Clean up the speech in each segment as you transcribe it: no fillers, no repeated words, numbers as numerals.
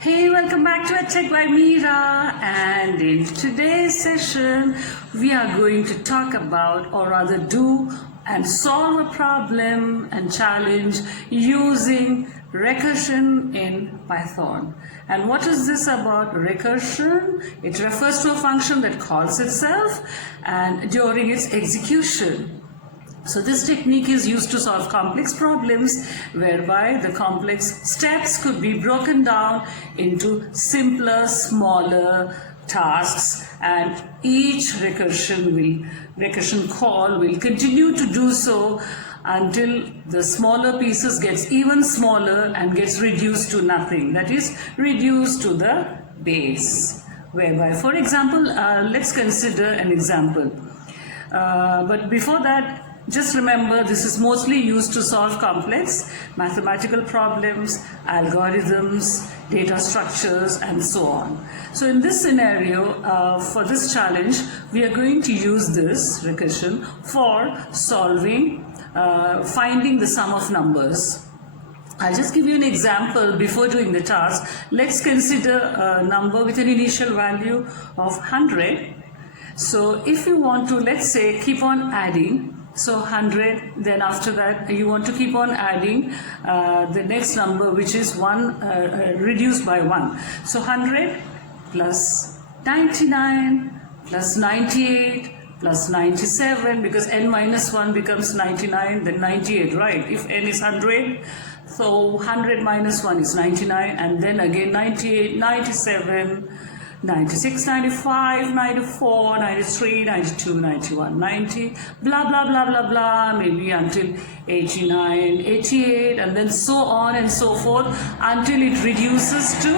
Hey, welcome back to edtech by Meera, and in today's session we are going to talk about, or rather do and solve a problem and challenge using recursion in Python. And what is this about recursion? It refers to a function that calls itself and during its execution. So this technique is used to solve complex problems whereby the complex steps could be broken down into simpler, smaller tasks, and each recursion call will continue to do so until the smaller pieces gets even smaller and gets reduced to nothing, that is reduced to the base. Whereby, for example, let's consider an example. But before that, just remember, this is mostly used to solve complex mathematical problems, algorithms, data structures, and so on. So in this scenario, for this challenge, we are going to use this recursion for solving, finding the sum of numbers. I'll just give you an example before doing the task. Let's consider a number with an initial value of 100. So if you want to, let's say, keep on adding, so 100, then after that you want to keep on adding the next number, which is 1 reduced by 1. So 100 plus 99 plus 98 plus 97, because n minus 1 becomes 99, then 98, right? If n is 100, so 100 minus 1 is 99, and then again 98, 97, 96, 95, 94, 93, 92, 91, 90, blah, blah, blah, blah, blah, maybe until 89, 88, and then so on and so forth until it reduces to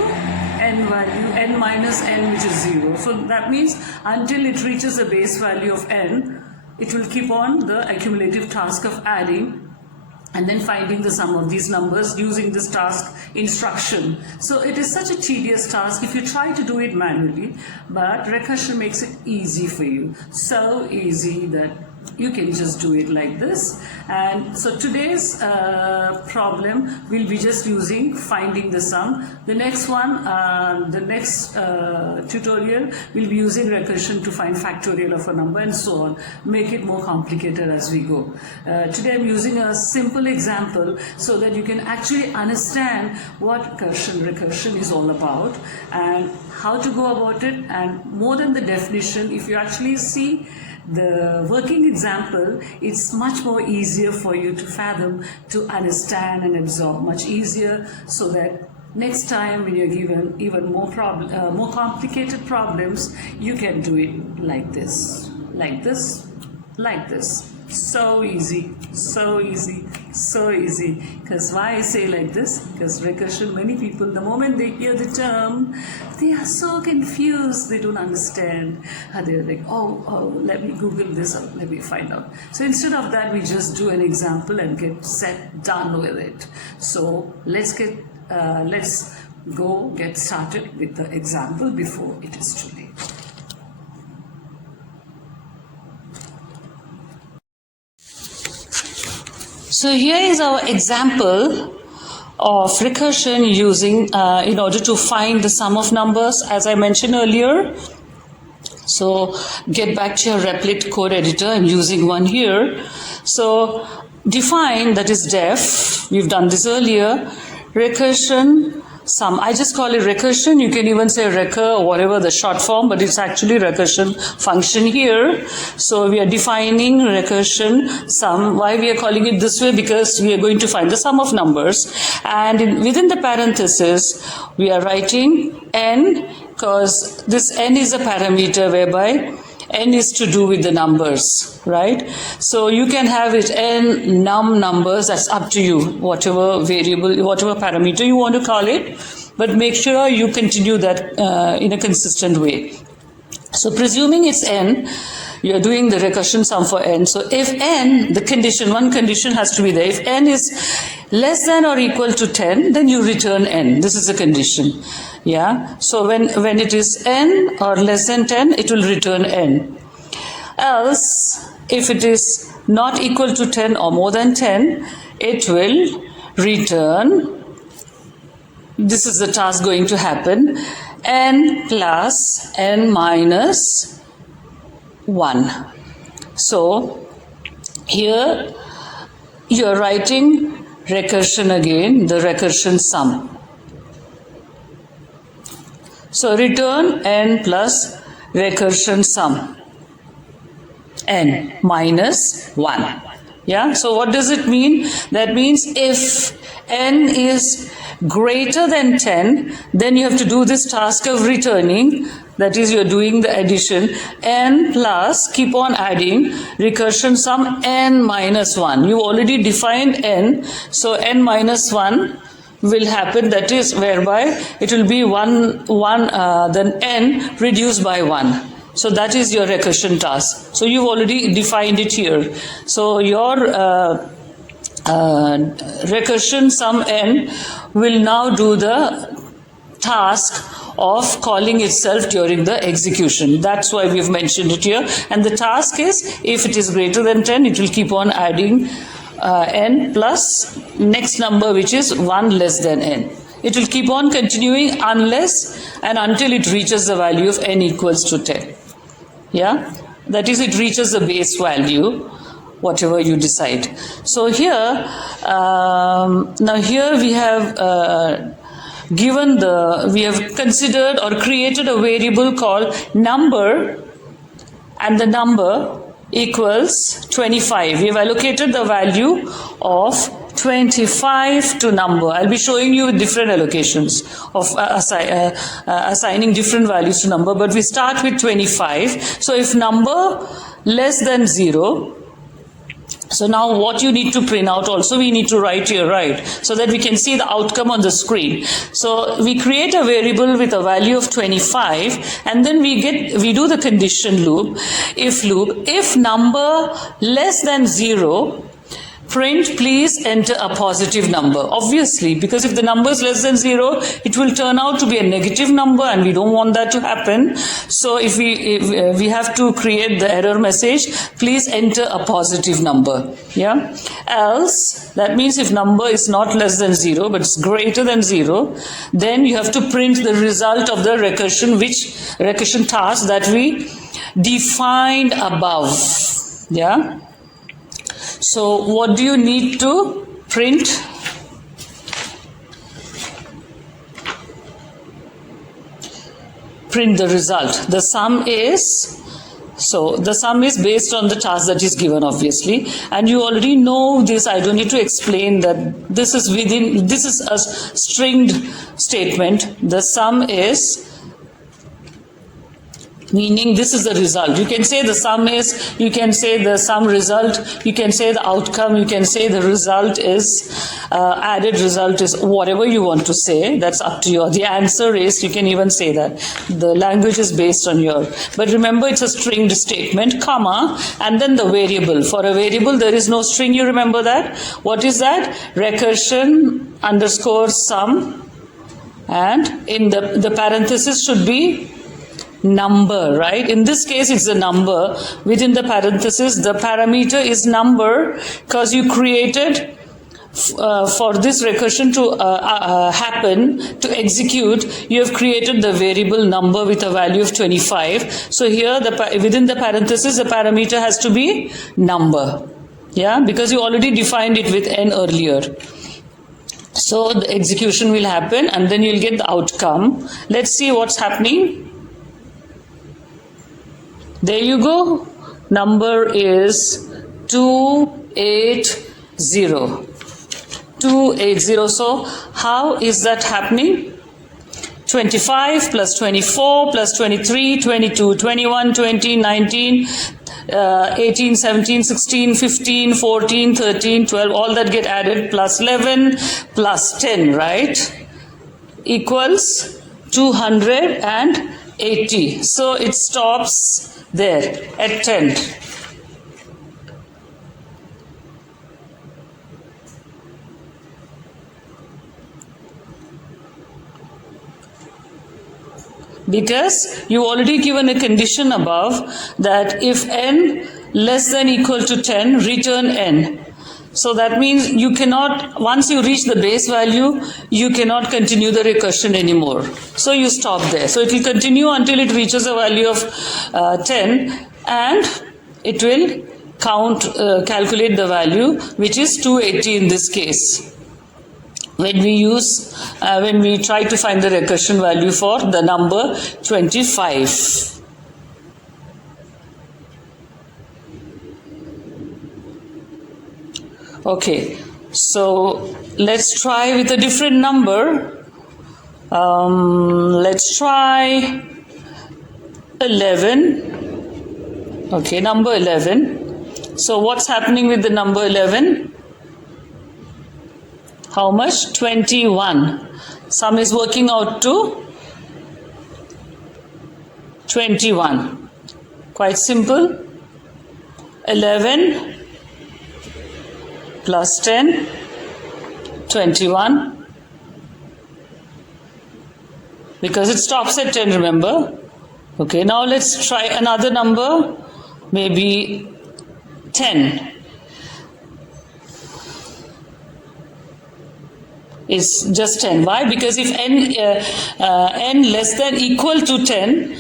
n value, n minus n, which is 0. So that means until it reaches a base value of n, it will keep on the accumulative task of adding and then finding the sum of these numbers using this task instruction. So it is such a tedious task if you try to do it manually, but recursion makes it easy for you. So easy that you can just do it like this. And so today's problem will be just using finding the sum. The next one, the next tutorial will be using recursion to find factorial of a number and so on. Make it more complicated as we go. Today I'm using a simple example so that you can actually understand what recursion is all about and how to go about it. And more than the definition, if you actually see the working example, it's much more easier for you to fathom, to understand and absorb, much easier, so that next time when you're given even more complicated problems, you can do it like this, like this, like this. So easy, so easy, so easy. Because why I say like this? Because recursion, many people, the moment they hear the term, they are so confused, they don't understand. They're like, oh, let me Google this, or let me find out. So instead of that, we just do an example and get done with it. So let's go get started with the example before it is too late. So here is our example of recursion using in order to find the sum of numbers, as I mentioned earlier. So get back to your Replit code editor. I'm using one here. So define, that is def, we've done this earlier, recursion sum. I just call it recursion. You can even say recur or whatever the short form, but it's actually recursion function here. So we are defining recursion sum. Why we are calling it this way? Because we are going to find the sum of numbers. And within the parenthesis, we are writing n, because this n is a parameter whereby n is to do with the numbers, right? So you can have it n num numbers, that's up to you, whatever variable, whatever parameter you want to call it, but make sure you continue that in a consistent way. So presuming it's n, you are doing the recursion sum for n. So if n, the condition, one condition has to be there. If n is less than or equal to 10, then you return n. This is a condition. Yeah. So when it is n or less than 10, it will return n. Else, if it is not equal to 10 or more than 10, it will return this is the task going to happen, n plus n minus 1. So here you're writing recursion again, the recursion sum. So return n plus recursion sum, n minus 1. Yeah, so what does it mean? That means if n is greater than 10, then you have to do this task of returning, that is, you're doing the addition, n plus, keep on adding, recursion sum n minus 1. You already defined n, so n minus 1 will happen, that is whereby it will be 1, then n reduced by 1. So that is your recursion task. So you've already defined it here. So your recursion sum n will now do the task of calling itself during the execution. That's why we've mentioned it here. And the task is, if it is greater than 10, it will keep on adding n plus next number, which is 1 less than n. It will keep on continuing unless and until it reaches the value of n equals to 10. Yeah, that is, it reaches the base value, whatever you decide. So here, now here we have we have considered or created a variable called number, and the number equals 25. We have allocated the value of 25 to number. I'll be showing you different allocations of assigning different values to number, but we start with 25. So if number less than 0, so now what you need to print out also, we need to write here, right, so that we can see the outcome on the screen. So we create a variable with a value of 25, and then we do the condition loop, if number less than 0, print please enter a positive number. Obviously, because if the number is less than 0, it will turn out to be a negative number, and we don't want that to happen. So if we have to create the error message, please enter a positive number. Yeah. Else, that means if number is not less than 0 but it's greater than 0, then you have to print the result of the recursion task that we defined above. Yeah. So what do you need to print? Print the result. The sum is, so the sum is based on the task that is given, obviously, and you already know this. I don't need to explain that this is a stringed statement. The sum is, meaning this is the result. You can say the sum is, you can say the sum result, you can say the outcome, you can say the result is, added result is, whatever you want to say, that's up to you. The answer is, you can even say that. The language is based on your, but remember it's a stringed statement, comma, and then the variable. For a variable there is no string, you remember that? What is that? Recursion underscore sum, and in the parenthesis should be number, right? In this case it's a number. Within the parenthesis the parameter is number, because you created for this recursion to happen, to execute, you have created the variable number with a value of 25. So here within the parenthesis the parameter has to be number. Yeah, because you already defined it with n earlier. So the execution will happen and then you'll get the outcome. Let's see what's happening. There you go. Number is 280. 280. So how is that happening? 25 plus 24 plus 23, 22, 21, 20, 19, 18, 17, 16, 15, 14, 13, 12, all that get added, plus 11 plus 10, right? Equals 280. So it stops there at 10. Because you already given a condition above that if n less than equal to 10, return n. So that means you cannot, once you reach the base value, you cannot continue the recursion anymore. So you stop there. So it will continue until it reaches a value of 10, and it will calculate the value, which is 280 in this case. When we try to find the recursion value for the number 25. Okay, so let's try with a different number. Let's try 11. Okay, number 11. So what's happening with the number 11? How much? 21. Sum is working out to 21. Quite simple. 11 plus 10, 21. Because it stops at 10, remember? Okay, now let's try another number, maybe 10. It's just 10. Why? Because if n less than equal to 10,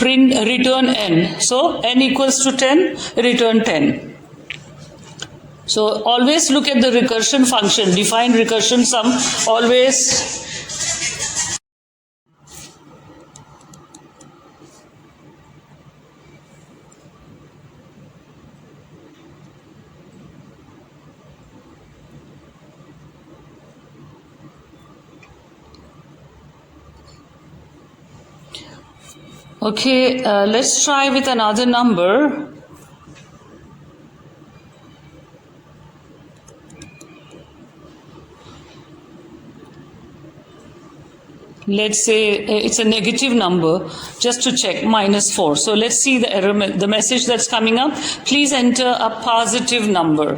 return n. So n equals to 10, return 10. So always look at the recursion function. Define recursion sum. Always. Okay, let's try with another number. Let's say it's a negative number, just to check, -4. So let's see the error, the message that's coming up. Please enter a positive number.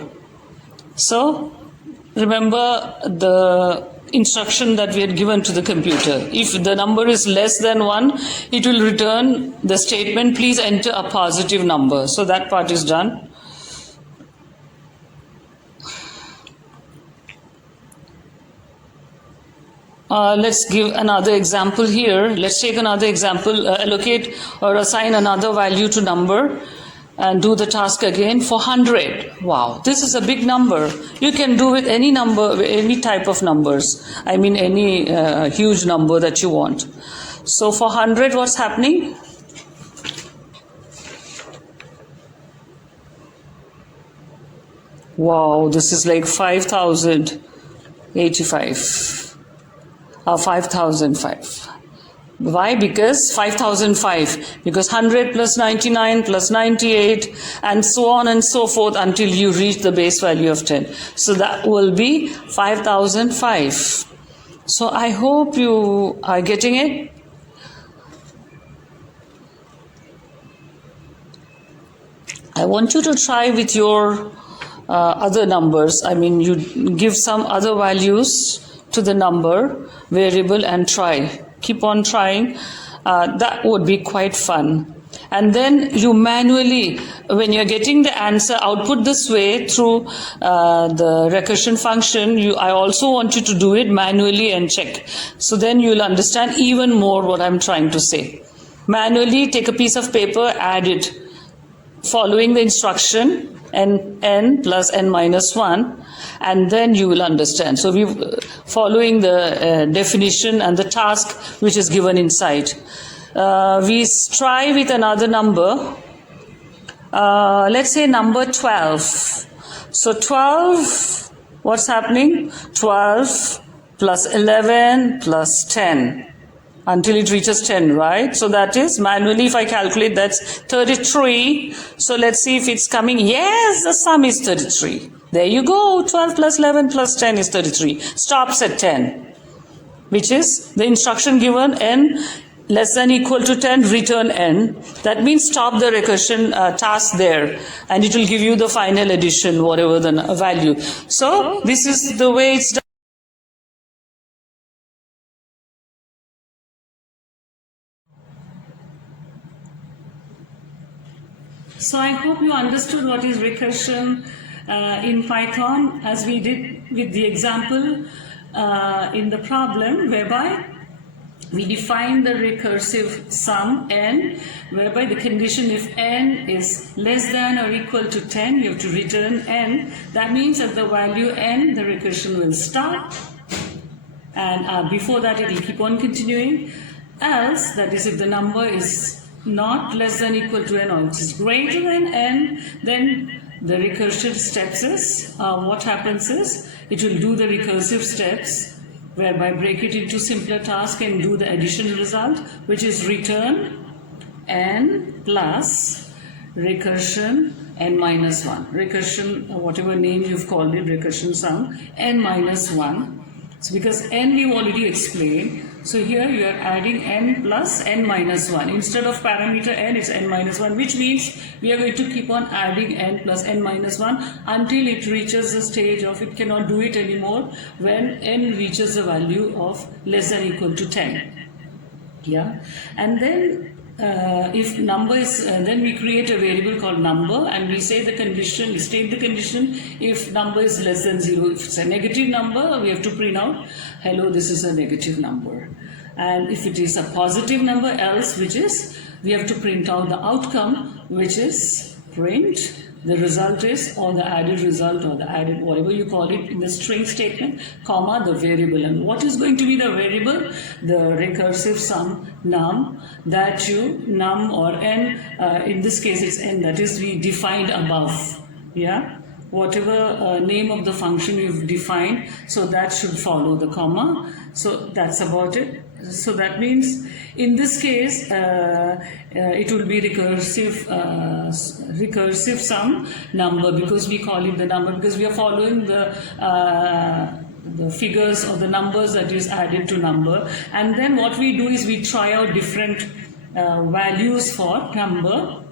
So remember the instruction that we had given to the computer. If the number is less than 1, it will return the statement, please enter a positive number. So that part is done. Let's give another example here. Let's take another example, allocate or assign another value to number and do the task again for 100. Wow, this is a big number. You can do with any number, any type of numbers. I mean any huge number that you want. So for 100, what's happening? Wow, this is like 5,085. 5,005. Why? Because 5,005. Because 100 plus 99 plus 98 and so on and so forth until you reach the base value of 10. So that will be 5,005. So I hope you are getting it. I want you to try with your other numbers. I mean, you give some other values to the number variable and try. Keep on trying. That would be quite fun. And then you manually, when you're getting the answer, output this way through the recursion function, I also want you to do it manually and check. So then you'll understand even more what I'm trying to say. Manually take a piece of paper, add it, following the instruction, n plus n minus 1, and then you will understand. So we're following the definition and the task which is given inside. We try with another number. Let's say number 12. So 12, what's happening? 12 plus 11 plus 10. Until it reaches 10, right? So that is, manually if I calculate, that's 33. So let's see if it's coming. Yes, the sum is 33. There you go. 12 plus 11 plus 10 is 33. Stops at 10, which is the instruction given, n less than equal to 10, return n. That means stop the recursion task there, and it will give you the final addition, whatever the value. So this is the way it's done. So I hope you understood what is recursion in Python, as we did with the example in the problem, whereby we define the recursive sum n, whereby the condition if n is less than or equal to 10, you have to return n. That means at the value n, the recursion will stop, and before that it will keep on continuing. Else, that is, if the number is not less than equal to n, or it is greater than n, then the recursive steps is, what happens is, it will do the recursive steps, whereby break it into simpler tasks and do the addition result, which is return n plus recursion n minus 1. Recursion, whatever name you've called it, recursion sum, n minus 1. So because n we've already explained, so here you are adding n plus n minus 1. Instead of parameter n, it's n minus 1, which means we are going to keep on adding n plus n minus 1 until it reaches the stage of it cannot do it anymore when n reaches a value of less than equal to 10. Yeah, and then if number is, then we create a variable called number, and we say the condition, we state the condition if number is less than 0. If it's a negative number, we have to print out, hello, this is a negative number. And if it is a positive number, else, which is, we have to print out the outcome, which is print. The result is, or the added result, or the added, whatever you call it in the string statement, comma, the variable. And what is going to be the variable? The recursive sum num, that you, num or n, in this case it's n, that is we defined above. Yeah, whatever name of the function you've defined, so that should follow the comma. So that's about it. So that means in this case it will be recursive sum number, because we call it the number, because we are following the figures or the numbers that is added to number. And then what we do is we try out different values for number.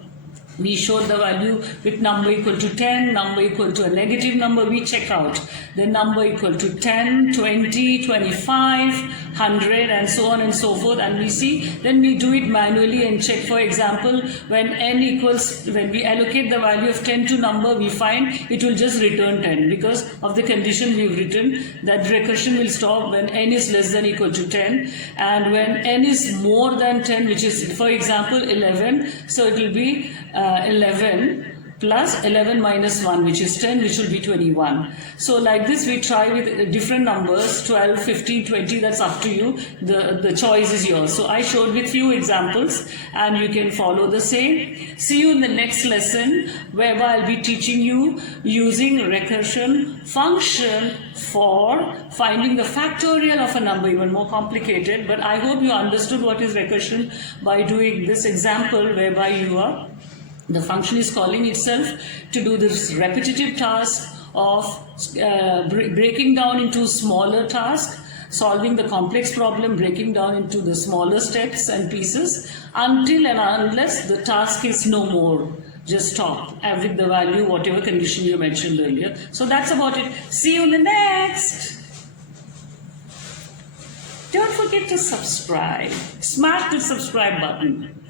We show the value with number equal to 10, number equal to a negative number, we check out. The number equal to 10, 20, 25, 100 and so on and so forth, and we see, then we do it manually and check. For example, when n equals, when we allocate the value of 10 to number, we find it will just return 10 because of the condition we've written, that recursion will stop when n is less than equal to 10, and when n is more than 10, which is, for example, 11, so it will be 11 plus 11 minus 1, which is 10, which will be 21. So like this we try with different numbers, 12, 15, 20, that's up to you. The choice is yours. So I showed with few examples and you can follow the same. See you in the next lesson, whereby I'll be teaching you using recursion function for finding the factorial of a number, even more complicated. But I hope you understood what is recursion by doing this example, whereby you are, the function is calling itself to do this repetitive task of breaking down into smaller tasks, solving the complex problem, breaking down into the smaller steps and pieces, until and unless the task is no more. Just stop with the value, whatever condition you mentioned earlier. So that's about it. See you in the next. Don't forget to subscribe. Smash the subscribe button.